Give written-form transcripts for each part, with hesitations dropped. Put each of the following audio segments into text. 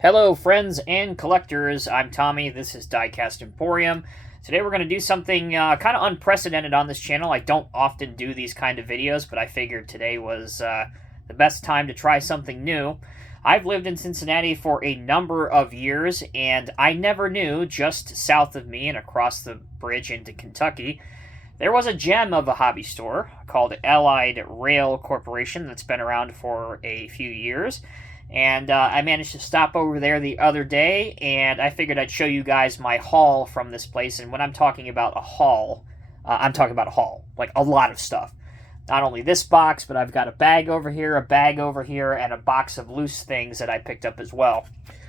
Hello, friends and collectors. I'm Tommy. This is Diecast Emporium. Today we're going to do something kind of unprecedented on this channel. I don't often do these kind of videos, but I figured today was the best time to try something new. I've lived in Cincinnati for a number of years, and I never knew, just south of me and across the bridge into Kentucky, there was a gem of a hobby store called Allied Rail Corporation that's been around for a few years. And I managed to stop over there the other day, and I figured I'd show you guys my haul from this place. And when I'm talking about a haul, I'm talking about a haul, like a lot of stuff. Not only this box, but I've got a bag over here, and a box of loose things that I picked up as well.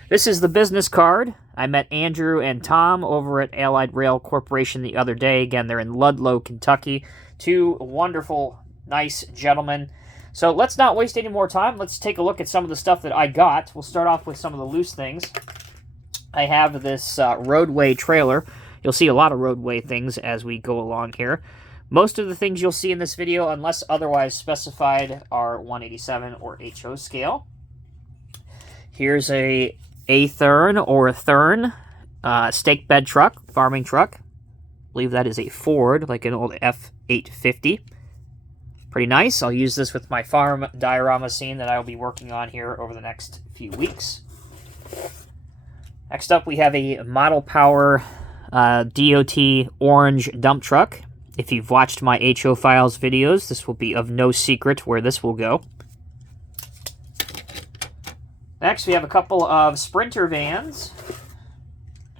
This is the business card. I met Andrew and Tom over at Allied Rail Corporation the other day. Again, they're in Ludlow, Kentucky. Two wonderful, nice gentlemen. So let's not waste any more time. Let's take a look at some of the stuff that I got. We'll start off with some of the loose things. I have this roadway trailer. You'll see a lot of roadway things as we go along here. Most of the things you'll see in this video, unless otherwise specified, are 187 or HO scale. Here's a Athearn or Athearn stake bed truck, farming truck. I believe that is a Ford, like an old F-850. Pretty nice. I'll use this with my farm diorama scene that I will be working on here over the next few weeks. Next up, we have a Model Power DOT orange dump truck. If you've watched my HO Files videos, this will be of no secret where this will go. Next, we have a couple of Sprinter vans.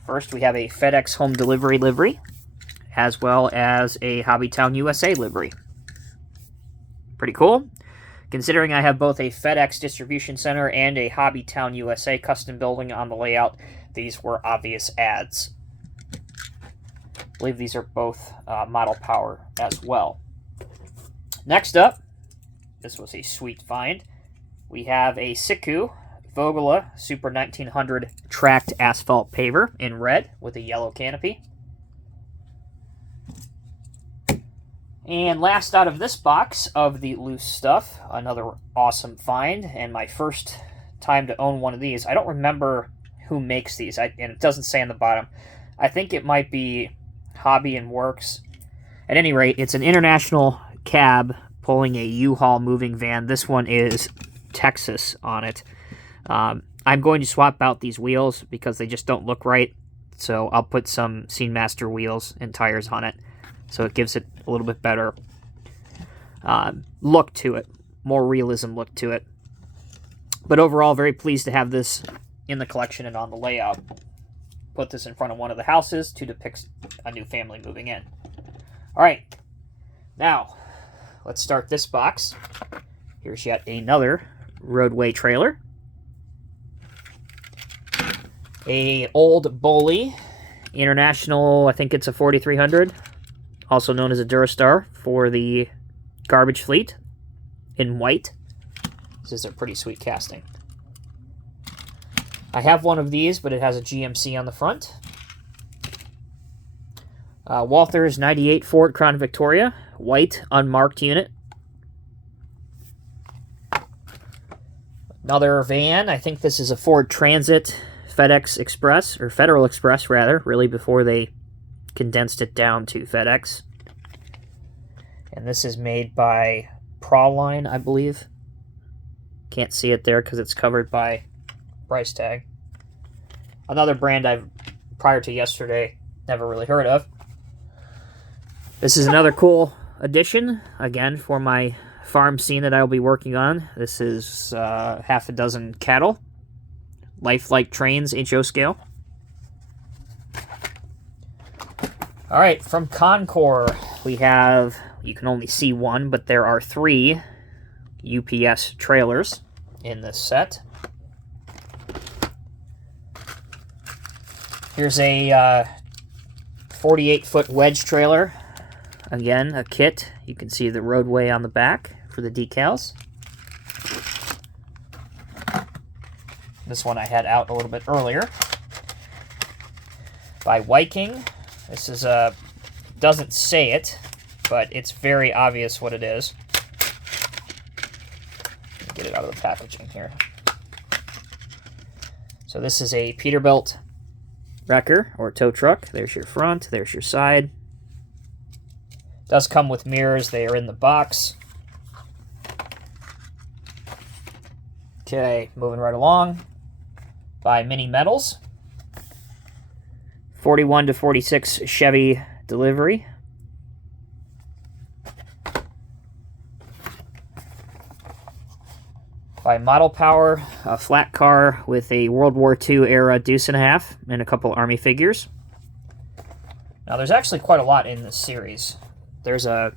First, we have a FedEx Home Delivery livery, as well as a Hobbytown USA livery. Pretty cool. Considering I have both a FedEx distribution center and a Hobbytown USA custom building on the layout, these were obvious ads. I believe these are both Model Power as well. Next up, this was a sweet find. We have a Siku Vogela Super 1900 tracked asphalt paver in red with a yellow canopy. And last out of this box of the loose stuff, another awesome find, and my first time to own one of these. I don't remember who makes these, and it doesn't say on the bottom. I think it might be Hobby and Works. At any rate, it's an international cab pulling a U-Haul moving van. This one is Texas on it. I'm going to swap out these wheels because they just don't look right, so I'll put some Scenemaster wheels and tires on it. So it gives it a little bit better look to it, more realism look to it. But overall, very pleased to have this in the collection and on the layout. Put this in front of one of the houses to depict a new family moving in. All right, now let's start this box. Here's yet another roadway trailer. A old Boley International, I think it's a 4300. Also known as a Durastar for the garbage fleet in white. This is a pretty sweet casting. I have one of these, but it has a GMC on the front. Walthers 98 Ford Crown Victoria, white unmarked unit. Another van, I think this is a Ford Transit FedEx Express, or Federal Express rather, really before they condensed it down to FedEx. And this is made by Praline, I believe. Can't see it there because it's covered by price tag. Another brand I've, prior to yesterday, never really heard of. This is another cool addition, again, for my farm scene that I will be working on. This is half a dozen cattle. Lifelike trains, HO scale. All right, from Con-Cor, we have, you can only see one, but there are 3 UPS trailers in this set. Here's a 48-foot wedge trailer. Again, a kit. You can see the roadway on the back for the decals. This one I had out a little bit earlier. By Wiking. This is doesn't say it, but it's very obvious what it is. Get it out of the packaging here. So this is a Peterbilt wrecker or tow truck. There's your front, there's your side. Does come with mirrors, they are in the box. Okay, moving right along. By Mini Metals. 41 to 46 Chevy delivery. By Model Power, a flat car with a World War II era deuce and a half and a couple Army figures. Now there's actually quite a lot in this series. There's a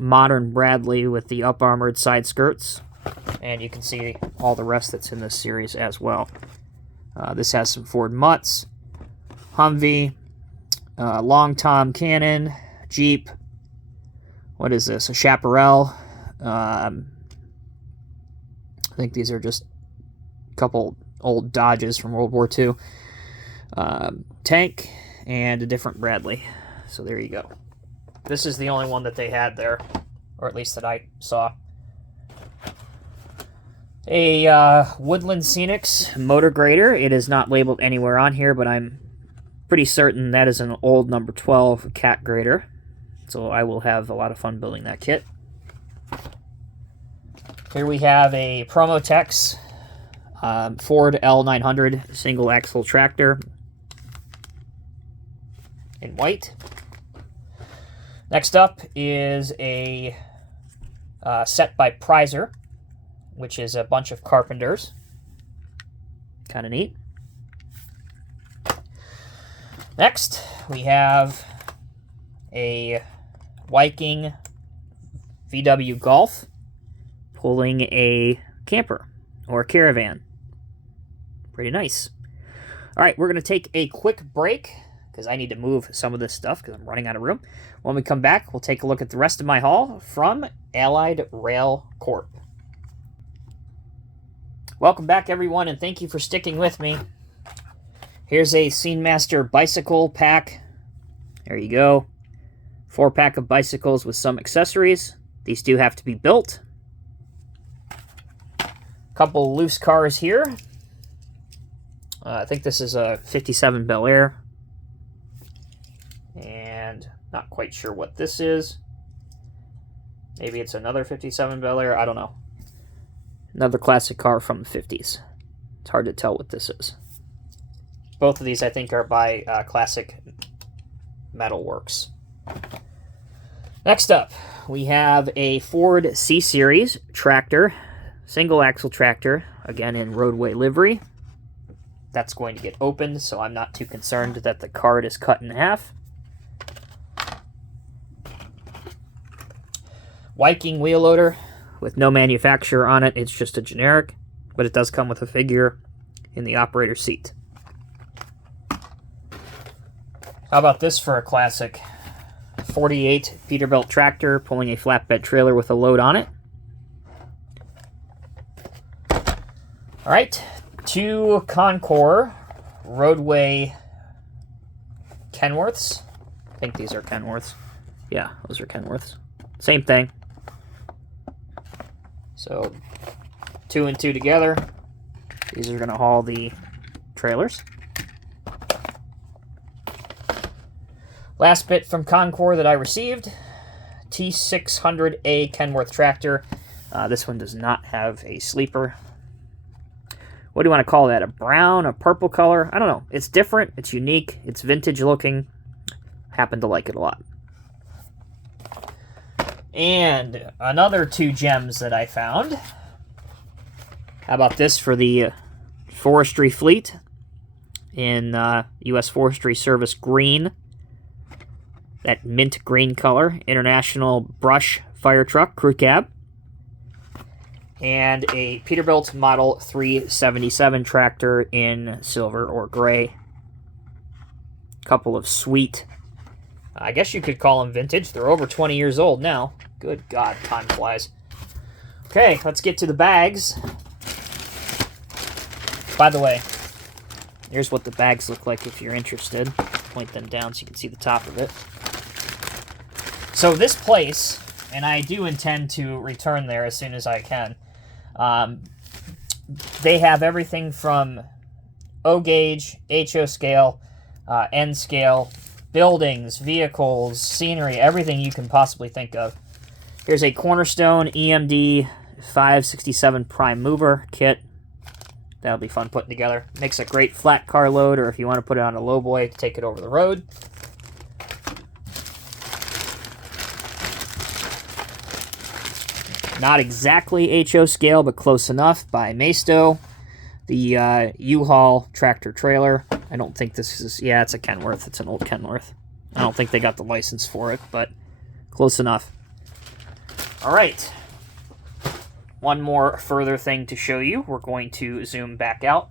modern Bradley with the up-armored side skirts, and you can see all the rest that's in this series as well. This has some Ford Mutts, Humvee, Long Tom Cannon, Jeep. What is this? A Chaparral. I think these are just a couple old Dodges from World War II. Tank and a different Bradley. So there you go. This is the only one that they had there, or at least that I saw. A Woodland Scenics motor grader. It is not labeled anywhere on here, but I'm pretty certain that is an old number 12 cat grader. So I will have a lot of fun building that kit. Here we have a Promotex Ford L900 single axle tractor in white. Next up is a set by Prizer, which is a bunch of carpenters. Kind of neat. Next, we have a Viking VW Golf pulling a camper or a caravan. Pretty nice. All right, we're going to take a quick break because I need to move some of this stuff because I'm running out of room. When we come back, we'll take a look at the rest of my haul from Allied Rail Corp. Welcome back, everyone, and thank you for sticking with me. Here's a Scenemaster bicycle pack. There you go. 4-pack of bicycles with some accessories. These do have to be built. Couple loose cars here. I think this is a 57 Bel Air. And not quite sure what this is. Maybe it's another 57 Bel Air. I don't know. Another classic car from the 50s. It's hard to tell what this is. Both of these, I think, are by Classic Metal Works. Next up, we have a Ford C-Series tractor. Single axle tractor, again in roadway livery. That's going to get opened, so I'm not too concerned that the card is cut in half. Wiking wheel loader with no manufacturer on it. It's just a generic, but it does come with a figure in the operator's seat. How about this for a classic? 48 Peterbilt tractor pulling a flatbed trailer with a load on it. All right, 2 Con-Cor roadway Kenworths. I think these are Kenworths. Yeah, those are Kenworths. Same thing. So 2 and 2 together. These are going to haul the trailers. Last bit from Con-Cor that I received. T600A Kenworth tractor. This one does not have a sleeper. What do you want to call that? A brown, a purple color? I don't know. It's different. It's unique. It's vintage looking. Happen to like it a lot. And another 2 gems that I found. How about this for the forestry fleet in U.S. Forestry Service green. That mint green color. International Brush fire truck crew cab. And a Peterbilt Model 377 tractor in silver or gray. Couple of sweet, I guess you could call them vintage. They're over 20 years old now. Good God, time flies. Okay, let's get to the bags. By the way, here's what the bags look like if you're interested. Point them down so you can see the top of it. So this place, and I do intend to return there as soon as I can, they have everything from O gauge, HO scale, N scale, buildings, vehicles, scenery, everything you can possibly think of. Here's a Cornerstone EMD 567 prime mover kit. That'll be fun putting together. Makes a great flat car load, or if you want to put it on a lowboy to take it over the road. Not exactly HO scale, but close enough, by Maisto. The U-Haul tractor trailer. I don't think this is... Yeah, it's a Kenworth. It's an old Kenworth. I don't think they got the license for it, but close enough. All right. One more further thing to show you. We're going to zoom back out.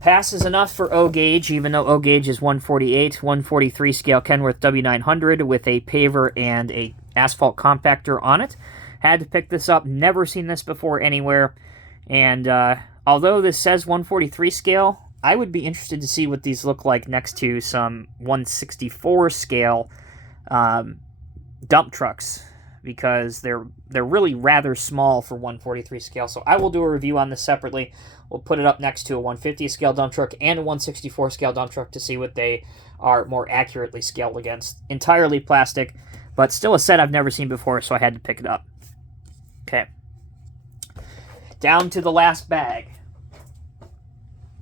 Passes enough for O gauge, even though O gauge is 148, 143 scale Kenworth W900 with a paver and a asphalt compactor on it. Had to pick this up, never seen this before anywhere. And although this says 143 scale, I would be interested to see what these look like next to some 164 scale dump trucks, because they're really rather small for 143 scale. So I will do a review on this separately. We'll put it up next to a 150 scale dump truck and a 164 scale dump truck to see what they are more accurately scaled against. Entirely plastic, but still a set I've never seen before, so I had to pick it up. Okay. Down to the last bag.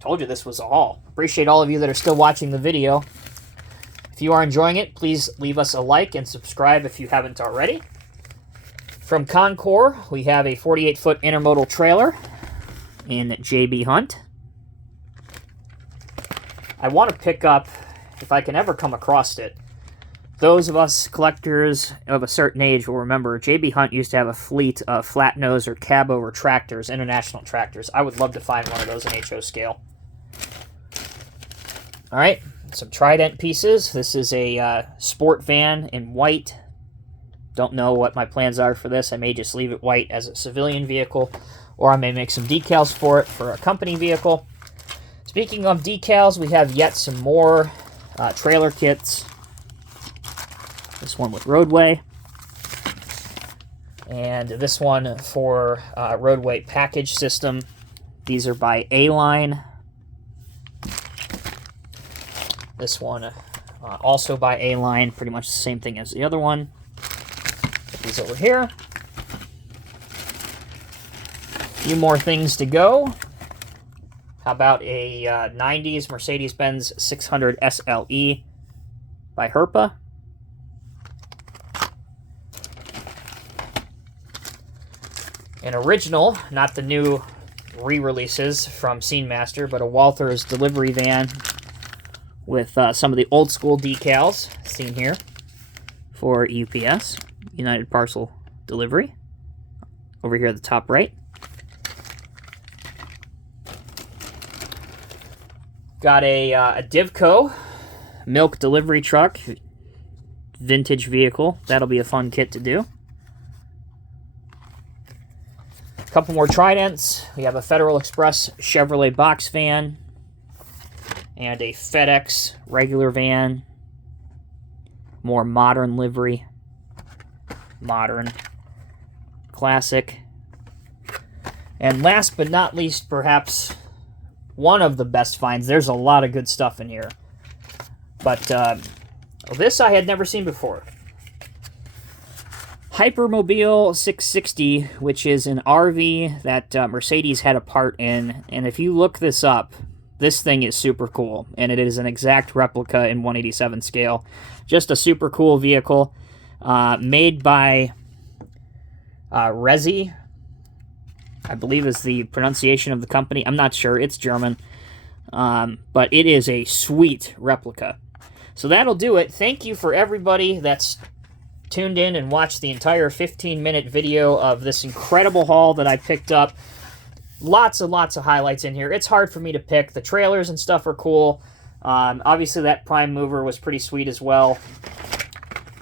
Told you this was a haul. Appreciate all of you that are still watching the video. If you are enjoying it, please leave us a like and subscribe if you haven't already. From Con-Cor, we have a 48-foot intermodal trailer in JB Hunt. I want to pick up, if I can ever come across it, those of us collectors of a certain age will remember JB Hunt used to have a fleet of flat nose or cab over tractors, international tractors. I would love to find one of those in HO scale. All right, some Trident pieces. This is a sport van in white. Don't know what my plans are for this. I may just leave it white as a civilian vehicle, or I may make some decals for it for a company vehicle. Speaking of decals, we have yet some more trailer kits. This one with roadway, and this one for roadway package system. These are by A-Line. This one also by A-Line, pretty much the same thing as the other one. Put these over here. A few more things to go. How about a 90s Mercedes-Benz 600 SLE by Herpa? An original, not the new re-releases from Scenemaster, but a Walthers delivery van with some of the old school decals seen here for UPS, United Parcel Delivery, over here at the top right. Got a Divco milk delivery truck, vintage vehicle. That'll be a fun kit to do. A couple more Tridents. We have a Federal Express Chevrolet box van and a FedEx regular van. More modern livery. Modern. Classic. And last but not least, perhaps one of the best finds. There's a lot of good stuff in here. But this I had never seen before. Hypermobile 660, which is an RV that Mercedes had a part in. And if you look this up, this thing is super cool. And it is an exact replica in 187 scale. Just a super cool vehicle. Made by Resi, I believe is the pronunciation of the company. I'm not sure. It's German. But it is a sweet replica. So that'll do it. Thank you for everybody that's tuned in and watched the entire 15-minute video of this incredible haul that I picked up. Lots and lots of highlights in here. It's hard for me to pick. The trailers and stuff are cool. Obviously, that prime mover was pretty sweet as well.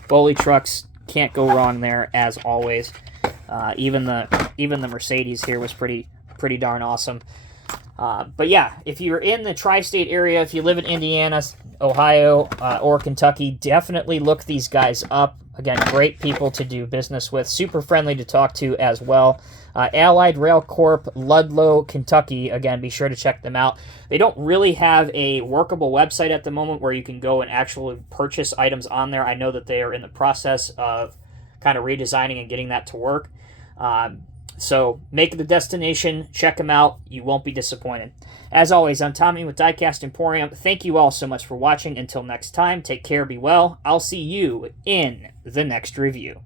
Boley trucks, can't go wrong there, as always. Even the Mercedes here was pretty darn awesome. But yeah, if you're in the tri-state area, if you live in Indiana, Ohio, or Kentucky, definitely look these guys up. Again, great people to do business with, super friendly to talk to as well. Allied Rail Corp, Ludlow, Kentucky. Again, be sure to check them out. They don't really have a workable website at the moment where you can go and actually purchase items on there. I know that they are in the process of kind of redesigning and getting that to work. So make it the destination. Check them out. You won't be disappointed. As always, I'm Tommy with Diecast Emporium. Thank you all so much for watching. Until next time, take care, be well. I'll see you in the next review.